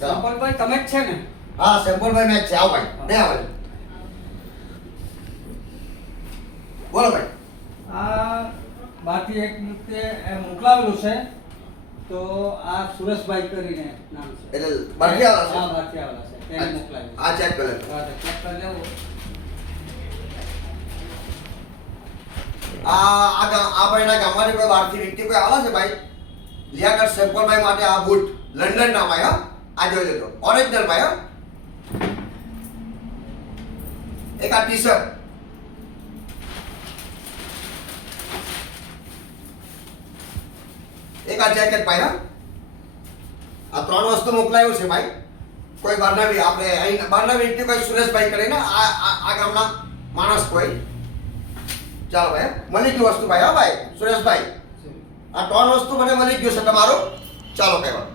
સંપલભાઈ તમે જ છે ને? હા સેમ્પલભાઈ મેં જ છે. આવો ભાઈ બે આવો. બોલો ભાઈ. આ બાકી એક રીતે મોકલાવેલું છે તો આ સુરેશભાઈ કરીને નામ છે. એટલે બાકીવાળા છે? હા બાકીવાળા છે તેને મોકલાવ્યું. આ ચેક કરે. હા તો ચેક કરી લેવો. આ ભાઈના ગામમાંથી કોઈ બહારથી વ્યક્તિ કોઈ આવે છે ભાઈ? લિયાકત સેમ્પલભાઈ માટે આ બૂટ લંડન ના ભાઈ. હા આ જોઈ લેજો ઓરિજિનલ ભાઈ. હા એક આ ટી શર્ટ, એક આ જેકેટ ભાઈ. હા આ ત્રણ વસ્તુ મોકલાયું છે ભાઈ. કોઈ બહારના બી આપણે અહીં બહારના વ્યક્તિ કોઈ સુરેશભાઈ કરીને આ ગામના માણસ કોઈ. ચાલો ભાઈ મળી ગયું વસ્તુ ભાઈ. હા ભાઈ સુરેશભાઈ આ ત્રણ વસ્તુ મને મળી ગયું છે તમારું. ચાલો કહેવા